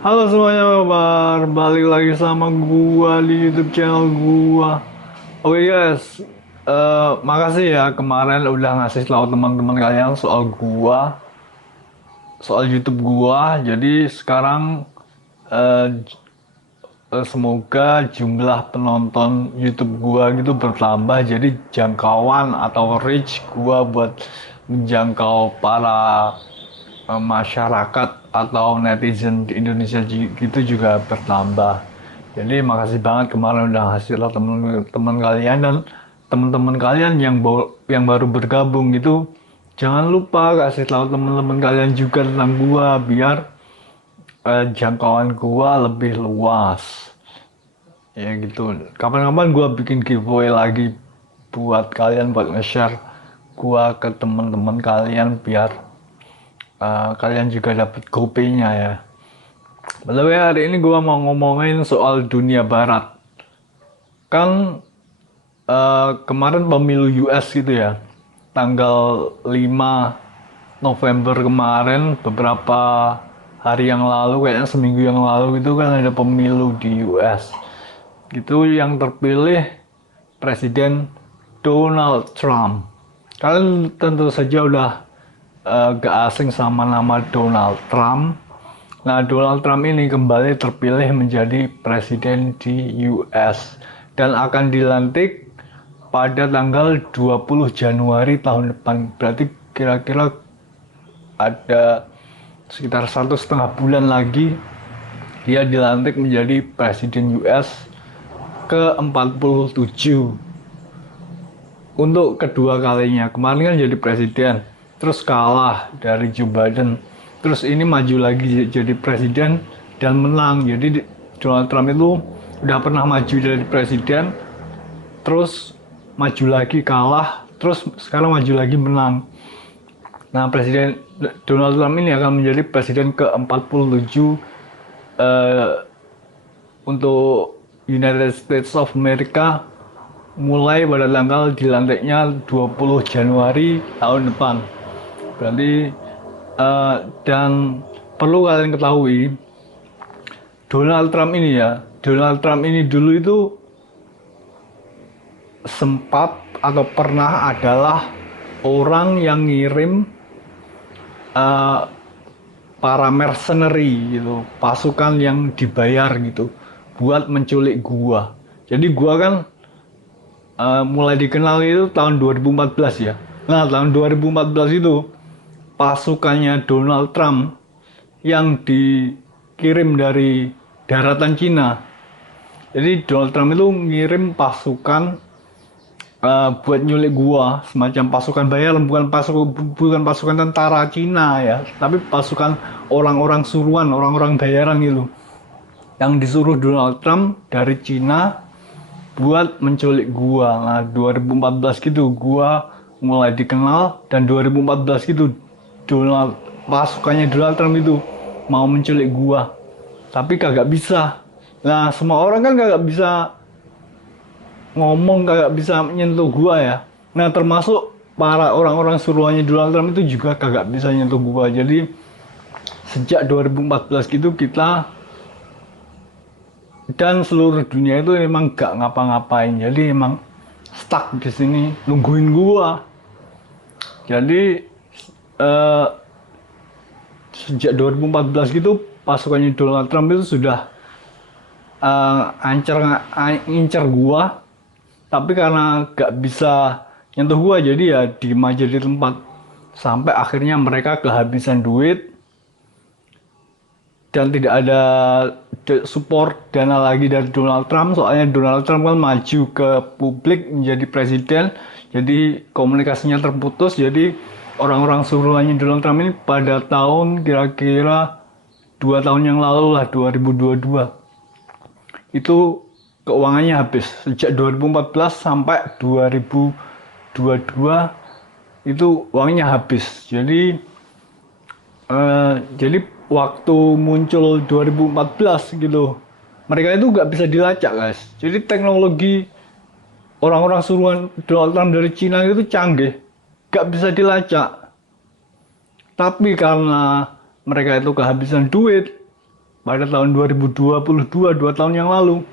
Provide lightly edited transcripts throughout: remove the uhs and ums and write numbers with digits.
Halo semuanya, kabar? Balik lagi sama gua di YouTube channel gua. Oke guys, makasih ya kemarin udah ngasih tahu teman-teman kalian soal gua, soal YouTube gua. Jadi sekarang eh, semoga jumlah penonton YouTube gua gitu bertambah. Jadi jangkauan atau reach gua buat menjangkau para masyarakat atau netizen di Indonesia gitu juga bertambah. Jadi makasih banget kemarin udah hasil teman-teman kalian dan teman-teman kalian yang baru bergabung gitu. Jangan lupa kasih tahu teman-teman kalian juga tentang gua biar jangkauan gua lebih luas. Ya gitu. Kapan-kapan gua bikin giveaway lagi buat kalian buat nge-share gua ke teman-teman kalian biar kalian juga dapat kopinya ya. By hari ini gua mau ngomongin soal dunia barat. Kan kemarin pemilu US gitu ya. Tanggal 5 November kemarin, beberapa hari yang lalu, kayaknya seminggu yang lalu itu kan ada pemilu di US. Gitu yang terpilih Presiden Donald Trump. Kalian tentu saja udah gak asing sama nama Donald Trump. Nah, Donald Trump ini kembali terpilih menjadi presiden di US dan akan dilantik pada tanggal 20 Januari tahun depan. Berarti kira-kira ada sekitar 1,5 bulan lagi dia dilantik menjadi presiden US ke-47 untuk kedua kalinya. Kemarin kan jadi presiden, terus kalah dari Joe Biden. Terus ini maju lagi jadi presiden dan menang. Jadi Donald Trump itu udah pernah maju jadi presiden, terus maju lagi kalah, terus sekarang maju lagi menang. Nah, Presiden Donald Trump ini akan menjadi presiden ke-47 untuk United States of America mulai pada tanggal dilantiknya 20 Januari tahun depan. Berarti dan perlu kalian ketahui Donald Trump ini dulu itu sempat atau pernah adalah orang yang ngirim eh, para mercenary gitu, pasukan yang dibayar gitu buat menculik gua. Jadi gua kan mulai dikenal itu tahun 2014 ya. Nah, tahun 2014 itu pasukannya Donald Trump yang dikirim dari daratan Cina. Jadi Donald Trump itu ngirim pasukan buat nyulik gua, semacam pasukan bayaran, bukan pasukan tentara Cina ya, tapi pasukan orang-orang suruhan, orang-orang bayaran gitu. Yang disuruh Donald Trump dari Cina buat menculik gua. Nah, 2014 gitu gua mulai dikenal dan 2014 gitu pasukannya Donald Trump itu mau menculik gua. Tapi kagak bisa. Nah, semua orang kan kagak bisa ngomong, kagak bisa menyentuh gua ya. Nah, termasuk para orang-orang suruhannya Donald Trump itu juga kagak bisa nyentuh gua. Jadi sejak 2014 gitu kita dan seluruh dunia itu emang gak ngapa-ngapain, jadi emang stuck di sini nungguin gua. Jadi eh, sejak 2014 gitu pasukannya Donald Trump itu sudah ngincer gua, tapi karena gak bisa nyentuh gua jadi ya diem aja di tempat sampai akhirnya mereka kehabisan duit dan tidak ada support dana lagi dari Donald Trump. Soalnya Donald Trump kan maju ke publik menjadi presiden, jadi komunikasinya terputus. Jadi orang-orang suruhannya Donald Trump ini pada tahun kira-kira 2 tahun yang lalu lah, 2022 itu keuangannya habis. Sejak 2014 sampai 2022 itu uangnya habis. Jadi waktu muncul 2014 gitu, mereka itu nggak bisa dilacak guys. Jadi teknologi orang-orang suruhan Donald Trump dari Cina itu canggih, nggak bisa dilacak. Tapi karena mereka itu kehabisan duit, pada tahun 2022, 2 tahun yang lalu,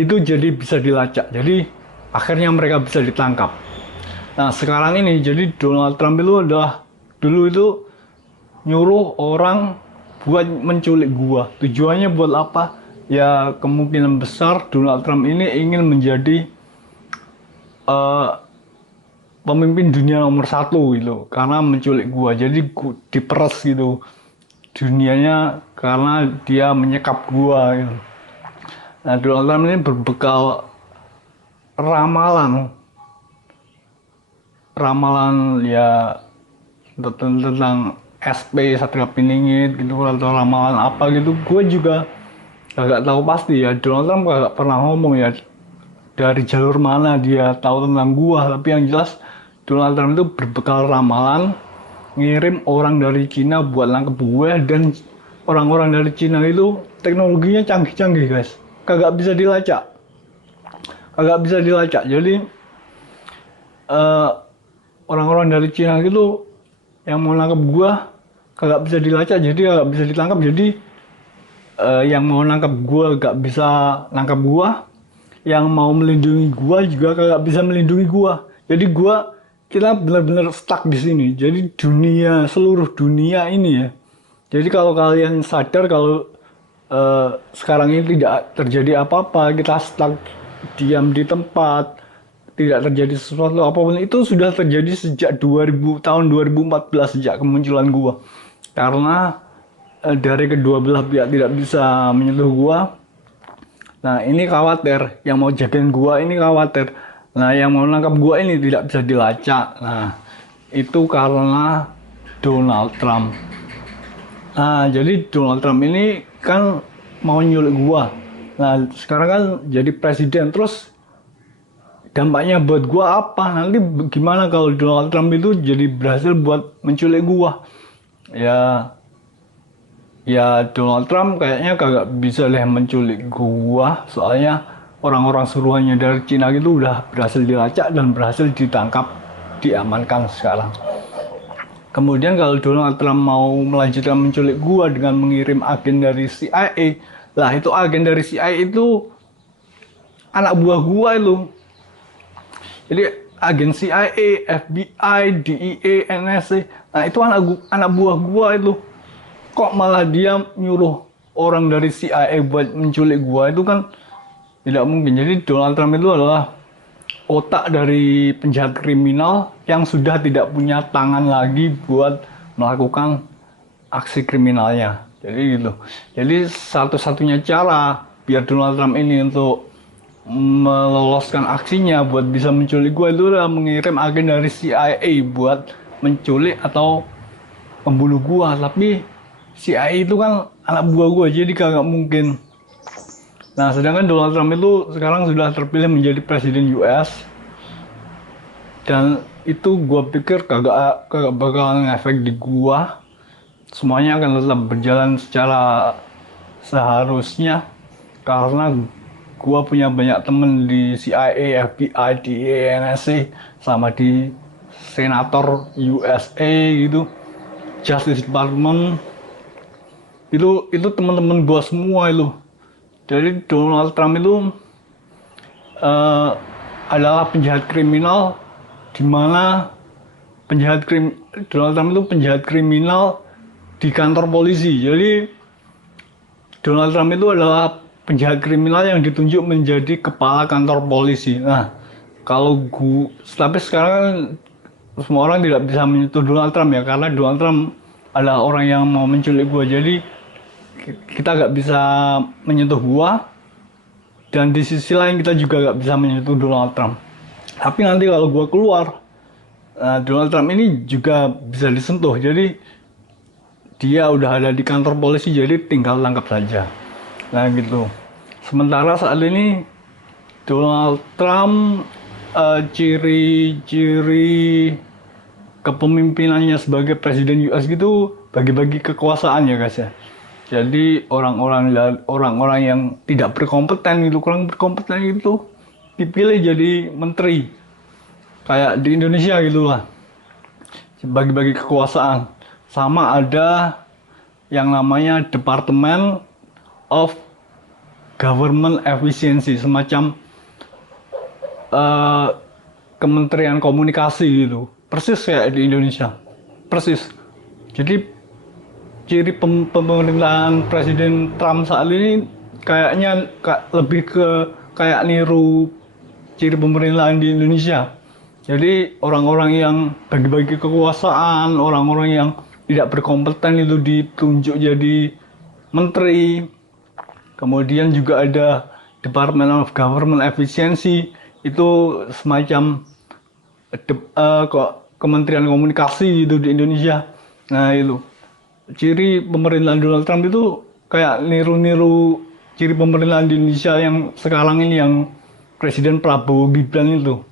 itu jadi bisa dilacak. Jadi akhirnya mereka bisa ditangkap. Nah sekarang ini jadi Donald Trump itu adalah dulu itu nyuruh orang buat menculik gua. Tujuannya buat apa? Ya kemungkinan besar Donald Trump ini ingin menjadi eh, pemimpin dunia nomor satu gitu, karena menculik gua. Jadi gua diperes gitu dunianya karena dia menyekap gua gitu. Nah Donald Trump ini berbekal ramalan ramalan ya tentang SP Satria Piningit gitu, atau ramalan apa gitu, gue juga agak tahu pasti ya. Donald Trump gak pernah ngomong ya dari jalur mana dia tahu tentang gua, tapi yang jelas Donald Trump itu berbekal ramalan ngirim orang dari Cina buat nangkep gue. Dan orang-orang dari Cina itu teknologinya canggih-canggih guys, kagak bisa dilacak, jadi eh, orang-orang dari Cina itu yang mau nangkep gua kagak bisa dilacak, jadi kagak bisa ditangkap. Jadi yang mau nangkep gua gak bisa nangkep gua, yang mau melindungi gua juga kagak bisa melindungi gua. Jadi kita benar-benar stuck di sini. Jadi seluruh dunia ini ya. Jadi kalau kalian sadar kalau sekarang ini tidak terjadi apa-apa, kita stuck diam di tempat, tidak terjadi sesuatu apapun, itu sudah terjadi sejak tahun 2014, sejak kemunculan gua. Karena dari kedua belah pihak tidak bisa menyentuh gua. Nah ini khawatir, yang mau jagain gua ini khawatir. Nah yang mau nangkap gua ini tidak bisa dilacak. Nah itu karena Donald Trump. Nah jadi Donald Trump ini kan mau nyulik gua. Nah sekarang kan jadi presiden, terus dampaknya buat gua apa? Nanti gimana kalau Donald Trump itu jadi berhasil buat menculik gua? Ya Donald Trump kayaknya kagak bisa deh menculik gua, soalnya orang-orang suruhannya dari Cina gitu udah berhasil dilacak dan berhasil ditangkap, diamankan sekarang. Kemudian kalau Donald Trump mau melanjutkan menculik gua dengan mengirim agen dari CIA, lah itu agen dari CIA itu anak buah gua itu. Jadi agen CIA, FBI, DEA, NSA, nah itu anak buah gua itu. Kok malah dia nyuruh orang dari CIA buat menculik gua, itu kan tidak mungkin. Jadi Donald Trump itu adalah otak dari penjahat kriminal yang sudah tidak punya tangan lagi buat melakukan aksi kriminalnya. Jadi gitu. Jadi satu-satunya cara biar Donald Trump ini untuk meloloskan aksinya buat bisa menculik gue itu adalah mengirim agen dari CIA buat menculik atau membunuh gue. Tapi CIA itu kan anak buah gue, jadi kagak mungkin. Nah sedangkan Donald Trump itu sekarang sudah terpilih menjadi presiden US, dan itu gue pikir kagak bakal ngefek di gue. Semuanya akan tetap berjalan secara seharusnya karena gua punya banyak temen di CIA, FBI, DEA, NSA, sama di senator USA gitu, Justice Department. Itu teman-teman gua semua itu. Jadi Donald Trump itu adalah penjahat kriminal, di mana Donald Trump itu penjahat kriminal di kantor polisi. Jadi Donald Trump itu adalah penjahat kriminal yang ditunjuk menjadi kepala kantor polisi. Nah, tapi sekarang kan semua orang tidak bisa menyentuh Donald Trump ya, karena Donald Trump adalah orang yang mau menculik gua. Jadi kita nggak bisa menyentuh gua, dan di sisi lain kita juga nggak bisa menyentuh Donald Trump. Tapi nanti kalau gua keluar, Donald Trump ini juga bisa disentuh. Jadi dia udah ada di kantor polisi, jadi tinggal tangkap saja. Nah gitu. Sementara saat ini Donald Trump ciri-ciri kepemimpinannya sebagai presiden US gitu bagi-bagi kekuasaan ya guys ya. Jadi orang-orang yang tidak berkompeten gitu, kurang berkompeten itu dipilih jadi menteri. Kayak di Indonesia gitulah. Bagi-bagi kekuasaan. Sama ada yang namanya Department of Government Efficiency, semacam eh, Kementerian Komunikasi gitu, persis kayak di Indonesia, persis. Jadi ciri pemerintahan Presiden Trump saat ini kayaknya lebih ke kayak niru ciri pemerintahan di Indonesia. Jadi orang-orang yang bagi-bagi kekuasaan, orang-orang yang tidak berkompeten itu ditunjuk jadi menteri. Kemudian juga ada Department of Government Efficiency, itu semacam Kementerian Komunikasi itu di Indonesia. Nah itu ciri pemerintahan Donald Trump itu kayak niru-niru ciri pemerintahan di Indonesia yang sekarang ini, yang Presiden Prabowo Gibran itu.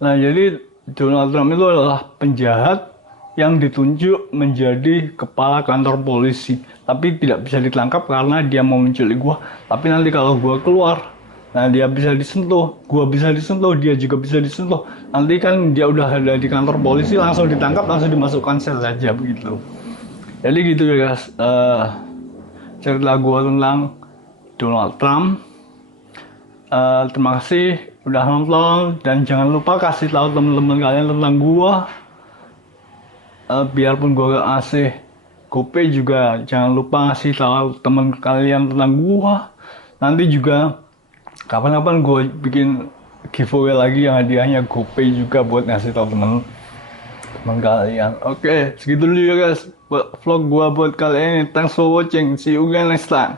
Nah jadi Donald Trump itu adalah penjahat yang ditunjuk menjadi kepala kantor polisi, tapi tidak bisa ditangkap karena dia mau menculik gua. Tapi nanti kalau gua keluar, nah dia bisa disentuh, gua bisa disentuh, dia juga bisa disentuh. Nanti kan dia udah ada di kantor polisi, langsung ditangkap, langsung dimasukkan sel saja begitu. Jadi gitu ya guys, cerita gua tentang Donald Trump. Terima kasih udah nonton, dan jangan lupa kasih tahu teman-teman kalian tentang gua. Biarpun gue gak ngasih GoPay juga jangan lupa ngasih tahu teman kalian tentang gua. Nanti juga kapan-kapan gue bikin giveaway lagi yang hadiahnya GoPay juga buat ngasih tahu teman kalian. Oke, segitu dulu ya guys vlog gua buat kali ini. Thanks for watching, see you again next time.